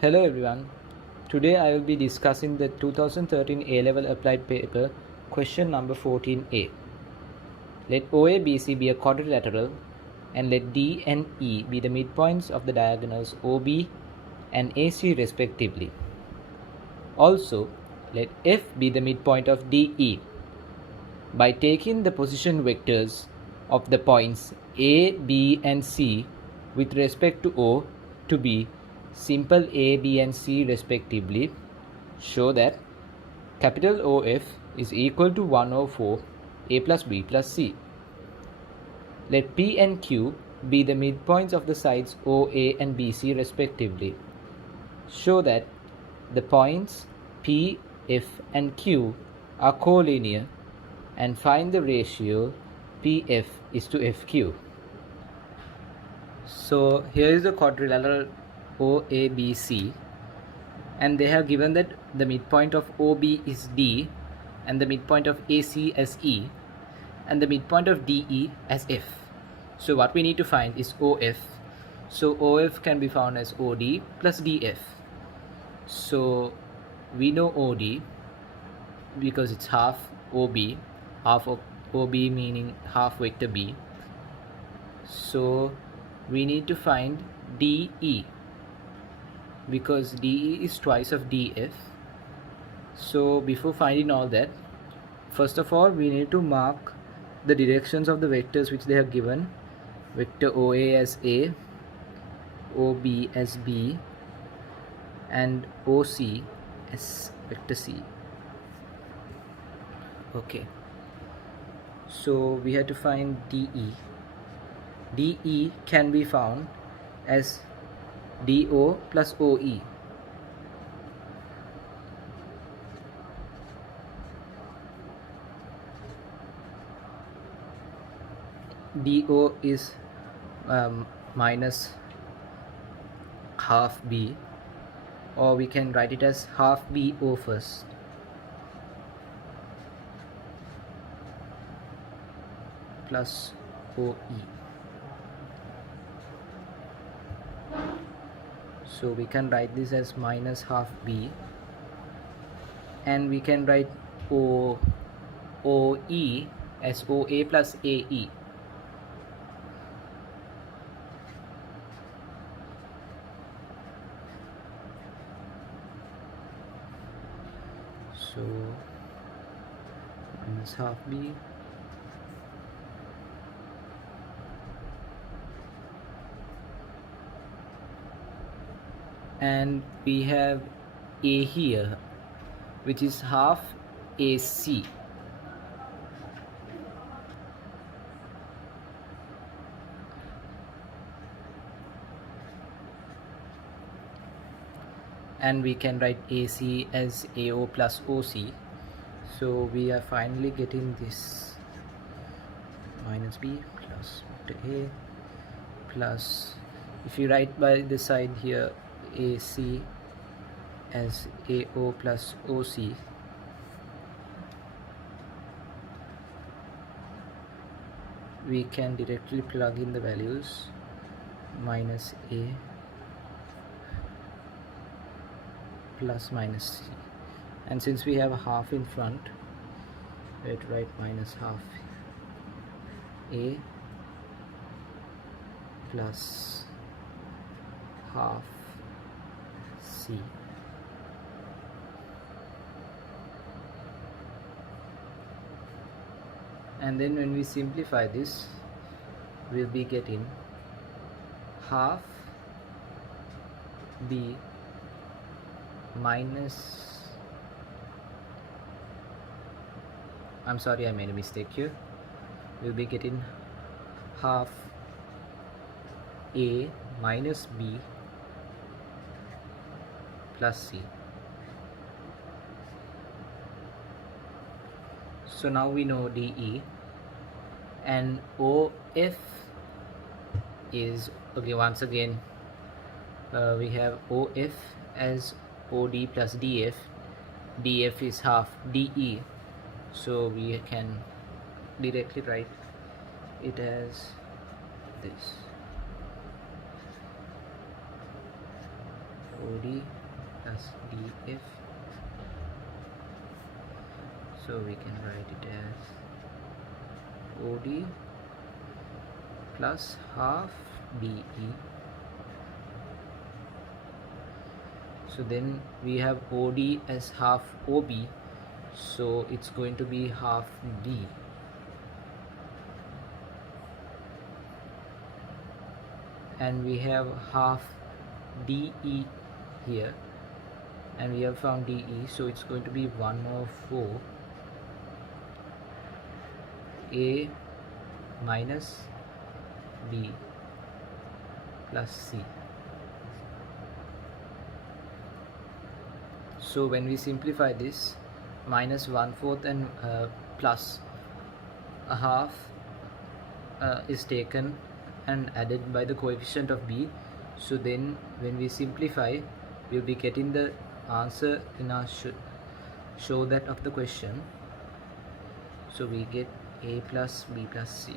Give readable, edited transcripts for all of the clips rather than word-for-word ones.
Hello everyone. Today I will be discussing the 2013 A-Level Applied Paper question number 14A. Let OABC be a quadrilateral and let D and E be the midpoints of the diagonals OB and AC respectively. Also, let F be the midpoint of DE. By taking the position vectors of the points A, B and C with respect to O to be simple A, B and C respectively, show that capital OF is equal to 1 over 4 A plus B plus C. Let P and Q be the midpoints of the sides OA and BC respectively. Show that the points P, F and Q are collinear and find the ratio PF is to FQ. So here is the quadrilateral OABC, and they have given that the midpoint of OB is D and the midpoint of AC as E and the midpoint of DE as F. So what we need to find is OF. So OF can be found as OD plus DF. So we know OD because it's half OB, half of OB meaning half vector B. So we need to find DE because DE is twice of DF. So before finding all that, first of all we need to mark the directions of the vectors which they have given. Vector OA as A, OB as B and OC as vector C. Okay, so we have to find DE. DE can be found as DO plus OE. DO is minus half B, or we can write it as half BO first. Plus OE. So we can write this as minus half B, and we can write OE as OA plus AE. So minus half B and we have A here, which is half AC. And we can write AC as AO plus OC. So we are finally getting this minus B plus A plus, if you write by the side here AC as AO plus OC, we can directly plug in the values minus A plus minus C, and since we have a half in front, we have to write minus half A plus half C. And then when we simplify this, we'll be getting half B minus, I'm sorry, I made a mistake here. We'll be getting half A minus B plus C. So now we know DE, and OF is, okay, once again we have OF as OD plus DF. DF is half DE, so we can directly write it as this. OD plus DF. So we can write it as OD plus half DE. So then we have OD as half OB, so it's going to be half D. And we have half DE here, and we have found DE, so it's going to be 1/4 A minus B plus C. So when we simplify this, minus 1/4 and plus a half is taken and added by the coefficient of B. So then when we simplify, we'll be getting the answer in our show that of the question. So we get A plus B plus C.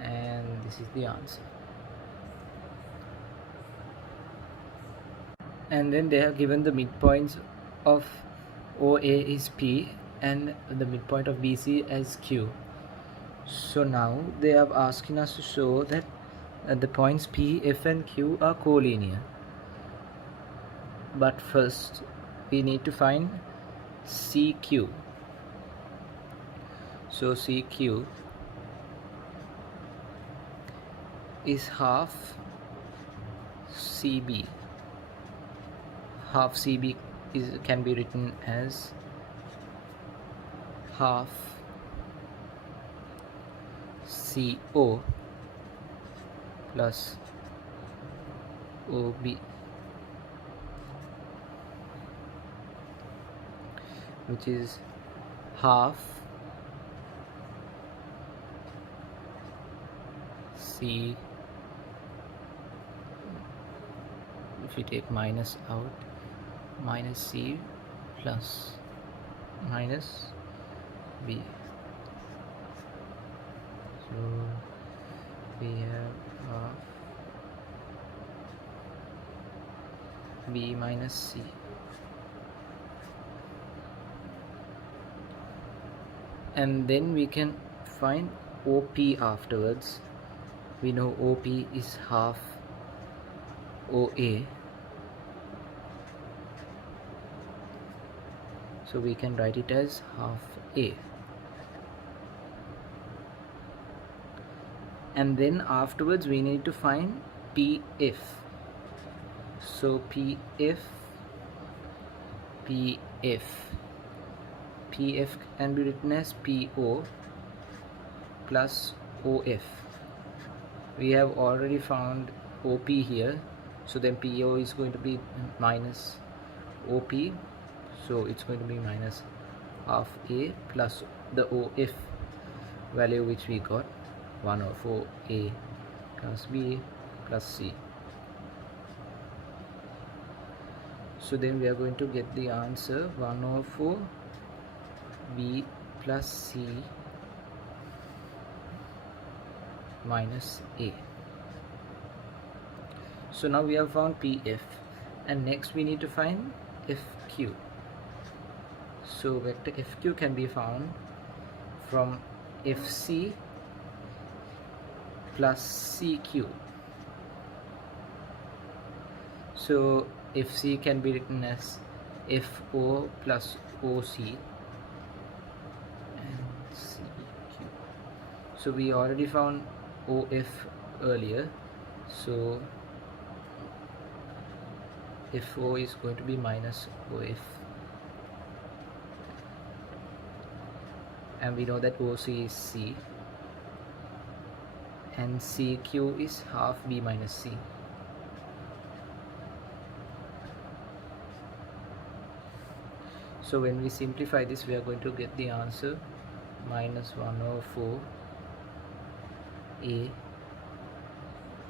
And this is the answer. And then they have given the midpoints of OA is P and the midpoint of BC as Q. So now they are asking us to show that the points P, F and Q are collinear. But first we need to find CQ. So CQ is half CB. Half CB can be written as half CO plus OB, which is half C. If we take minus out, minus C plus minus B. So we have half B minus C. And then we can find OP afterwards. We know OP is half OA. So we can write it as half A. And then afterwards we need to find PF. So PF can be written as PO plus OF. We have already found OP here, so then PO is going to be minus OP, so it's going to be minus half A plus the OF value which we got, 1/4 A plus B plus C. So then we are going to get the answer 1/4 B plus C minus A. So now we have found PF, and next we need to find FQ. So vector FQ can be found from FC plus CQ. So FC can be written as FO plus OC and CQ. So we already found OF earlier, so FO is going to be minus OF, and we know that OC is C, and CQ is half B minus C. So when we simplify this, we are going to get the answer minus 1/4 A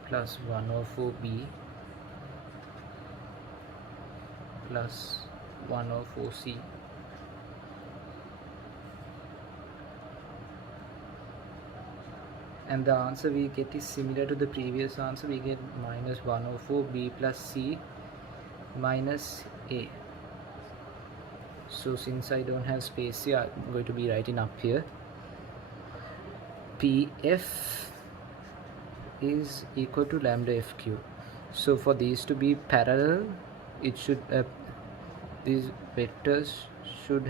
plus 1/4 B plus 1/4 C and the answer we get is similar to the previous answer. We get minus 104 b plus c minus a. So since I don't have space here, I'm going to be writing up here pf is equal to lambda fq. So for these to be parallel, it should these vectors should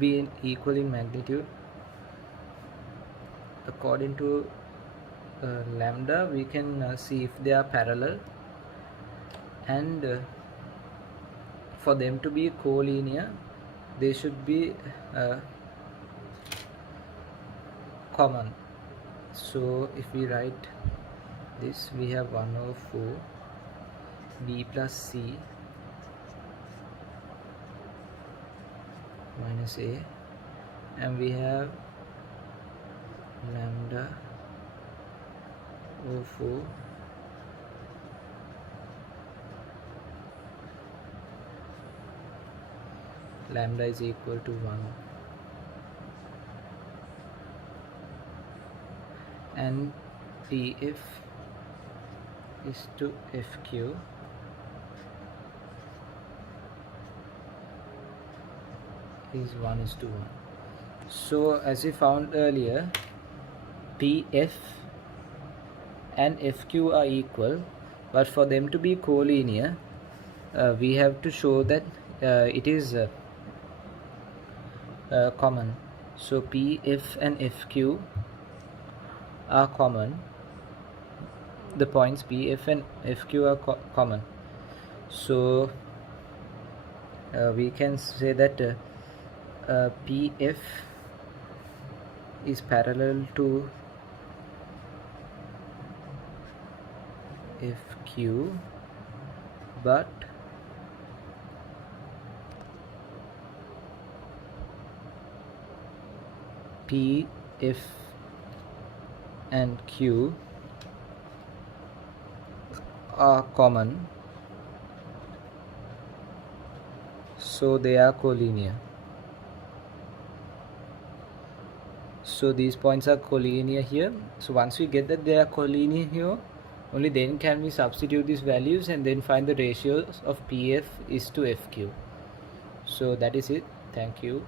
be equal in magnitude. According to lambda, we can see if they are parallel, and for them to be collinear, they should be common. So if we write this, we have 104 b plus c minus a, and we have lambda 04 lambda is equal to 1, and pf is to fq is 1:1. So as we found earlier, pf and fq are equal, but for them to be collinear, we have to show that it is common. So pf and fq are common. The points pf and fq are common. So we can say that pf is parallel to fq, but pf and q are common, so they are collinear. So these points are collinear here. So once we get that they are collinear here, only then can we substitute these values and then find the ratios of pf is to fq. So that is it. Thank you.